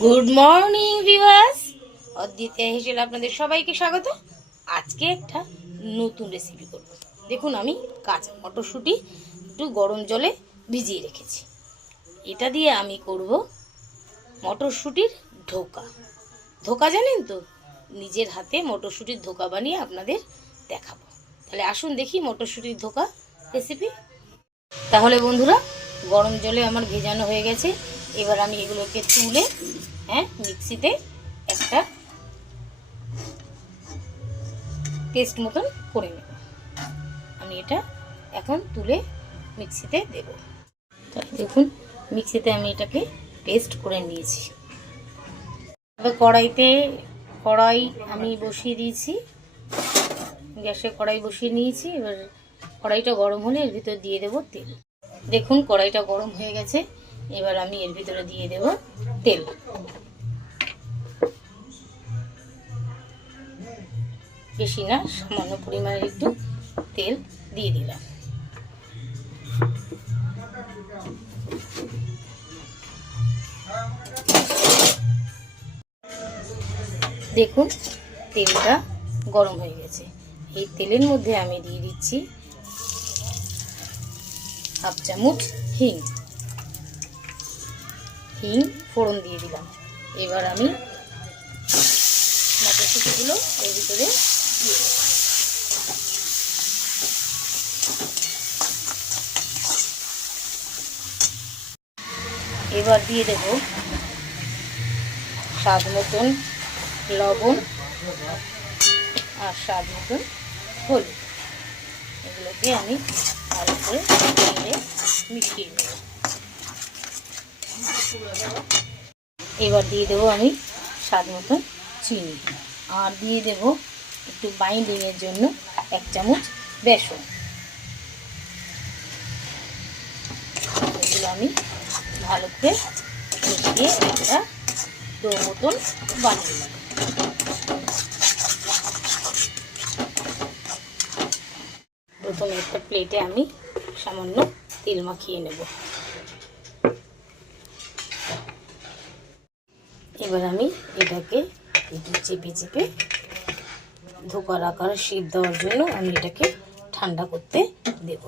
Good morning Vivas অদ্বিতীয় হিসেবে আপনাদের সবাইকে স্বাগত। আজকে একটা নতুন রেসিপি করব। দেখুন, আমি কাঁচা মটরশুঁটি একটু গরম জলে ভিজিয়ে রেখেছি। এটা দিয়ে আমি করব মটরশুঁটির ধোকা। ধোকা জানেন তো? নিজের হাতে মটরশুঁটির ধোকা বানিয়ে আপনাদের দেখাবো। তাহলে আসুন দেখি মটরশুঁটির ধোকা রেসিপি তাহলে বন্ধুরা, গরম জলে আমার ভেজানো হয়ে গেছে। এবার আমি এগুলোকে তুলে হ্যাঁ মিক্সিতে একটা পেস্ট মতন করে নেব। আমি এটা এখন তুলে মিক্সিতে দেব। দেখুন, মিক্সিতে আমি এটাকে পেস্ট করে নিয়েছি। এবার কড়াইতে কড়াই আমি বসিয়ে দিয়েছি। গ্যাসে কড়াই বসিয়ে নিয়েছি। এবার কড়াইটা গরম হলে এর ভিতর দিয়ে দেব তেল। দেখুন, কড়াইটা গরম হয়ে গেছে। এবার আমি এর ভিতরে দিয়ে দেব তেল। বেশি না, সামান্য পরিমাণের একটু তেল দিয়ে দিলাম। দেখুন, তেলটা গরম হয়ে গেছে। এই তেলের মধ্যে আমি দিয়ে দিচ্ছি হাফ চামচ হিং। হিং ফোড়ন দিয়ে দিলাম। এবার আমি মটরশুঁটিগুলো এর ভিতরে দিয়ে এবার দিয়ে দেব স্বাদ মতন লবণ আর স্বাদ মতন হলুদ। এগুলোকে আমি ভালো করে মিশিয়ে নেব। এবার দিয়ে দেবো আমি স্বাদ মতন চিনি। আর দিয়ে দেব একটু বাইন্ডিংয়ের জন্য এক চামচ বেসন। এগুলো আমি ভালো করে মিশিয়ে একটা ডো মতন বানিয়ে নেব। প্রথমে একটা প্লেটে আমি সামান্য তেল মাখিয়ে নেব। এবার আমি এটাকে একটু চেপে চেপে ধোকার আকার শীত দেওয়ার জন্য আমি এটাকে ঠান্ডা করতে দেব।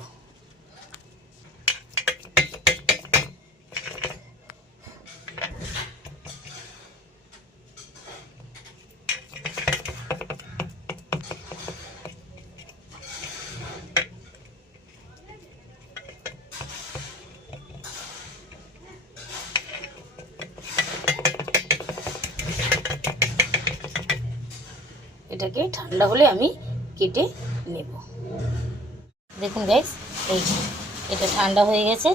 এটাকে ঠান্ডা হলে আমি কেটে নেব। দেখুন গাইস এই এটা ঠান্ডা হয়ে গেছে,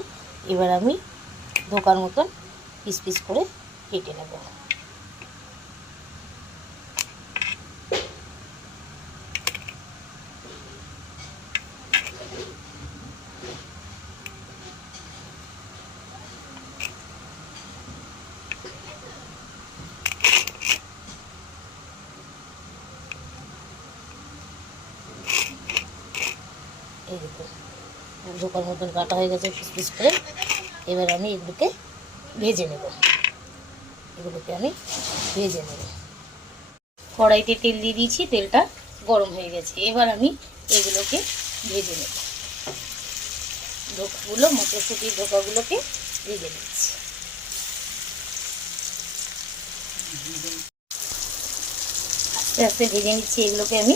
এবার আমি ধোকার মতন পিস পিস করে কেটে নেব এই দেখুন ধোকার মতন কাটা হয়ে গেছে, পিস পিস করে। এবার আমি এগুলোকে ভেজে নেব। এগুলোকে আমি ভেজে নেব। কড়াইতে তেল দিয়ে দিয়েছি, তেলটা গরম হয়ে গেছে। এবার আমি এগুলোকে ভেজে নেব। ধোকাগুলো মটরশুঁটির ধোকাগুলোকে ভেজে নিচ্ছি। আস্তে আস্তে ভেজে নিচ্ছি। এগুলোকে আমি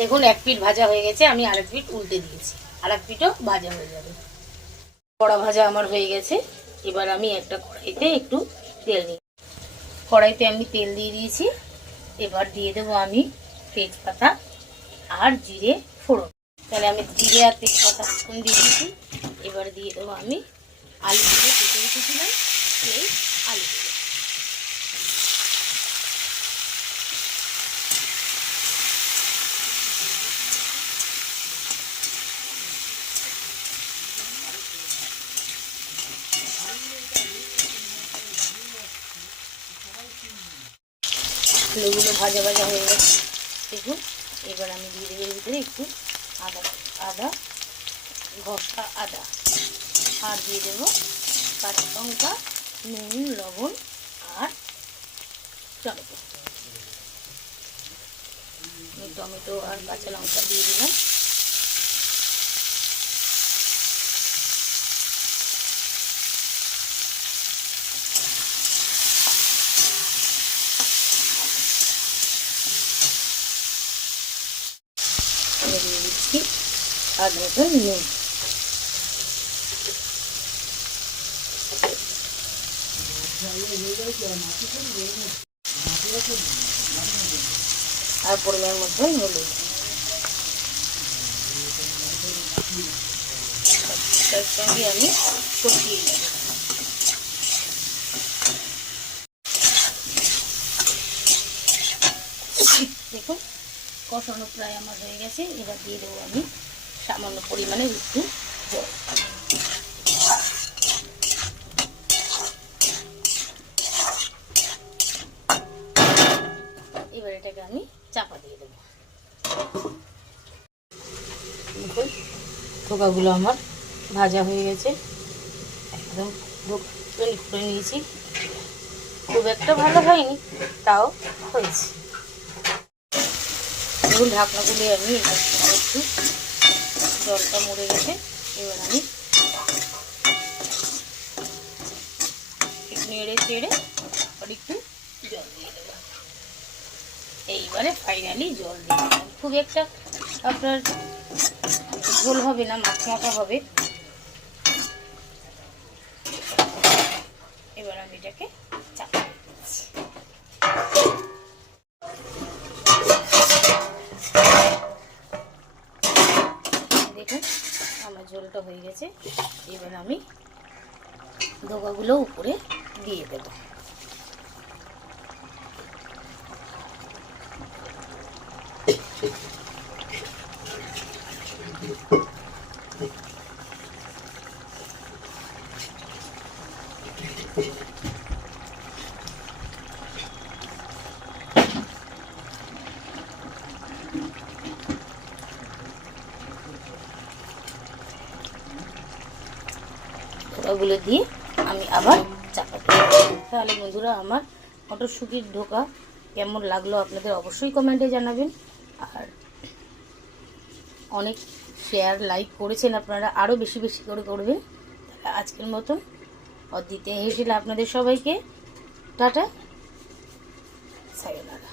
দেখুন, এক পিঠ ভাজা হয়ে গেছে, আমি আরেক পিঠ উল্টে দিয়েছি। আর এক পিঠও ভাজা হয়ে যাবে। কড়া ভাজা আমার হয়ে গেছে। এবার আমি একটা কড়াইতে একটু তেল নিই কড়াইতে আমি তেল দিয়ে দিয়েছি। এবার দিয়ে দেবো আমি তেজপাতা আর জিরে ফোড়ন। তাহলে আমি জিরে আর তেজপাতা ফোড়ন দিয়ে দিয়েছি। এবার দিয়ে দেবো আমি আলুগুলো কেটে রেখেছিলাম, সেই আলুগুলো। আলুগুলো ভাজা ভাজা হয়ে গেছে। দেখুন, এবার আমি দিয়ে দেবো এর ভিতরে একটু আদা। আদা, ঘষা আদা। আর দিয়ে দেবো কাঁচা লঙ্কা নুন, লবণ আর টমেটো। টমেটো আর কাঁচা লঙ্কা দিয়ে দিলাম এবার দিয়ে দিচ্ছি আধ মতন নুন আর পরিমাণ মতন হলুদ। তার সঙ্গে আমি কষিয়ে নেব দেখুন, কষানো প্রায় আমার হয়ে গেছে, এবার দিয়ে দেবো আমি। সামান্য পরিমাণে একটু জল। এবার এটাকে আমি চাপা দিয়ে দেবো। দেখুন আমার ভাজা হয়ে গেছে। একদম তৈরি করে নিয়েছি। খুব একটা ভালো হয়নি, তাও হয়েছে। ঢাকনাগুলি আমি একটু জলটা মরে গেছে এবার আমি নেড়ে চেড়ে আর একটু জল দিয়ে দেবো। এইবারে ফাইনালি জল দিয়ে দিলাম খুব একটা আপনার ঝোল হবে না, মাছ মাখা হবে। এবার আমি এটাকে চাপা দিয়ে দিচ্ছি দেখুন আমার ঝোলটা হয়ে গেছে। এবার আমি ধোকাগুলো উপরে দিয়ে দেব। ধোকাগুলো দিয়ে আমি আবার চাপা দিই তাহলে বন্ধুরা আমার মটরশুঁটির ঢোকা কেমন লাগল আপনাদের অবশ্যই কমেন্টে জানাবেন। আর অনেক শেয়ার লাইক করেছেন আপনারা, আরও বেশি বেশি করে করবেন। তাহলে আজকের মতন অদ্বিতীয় হেসেলে আপনাদের সবাইকে। টাটা। সায়োনারা।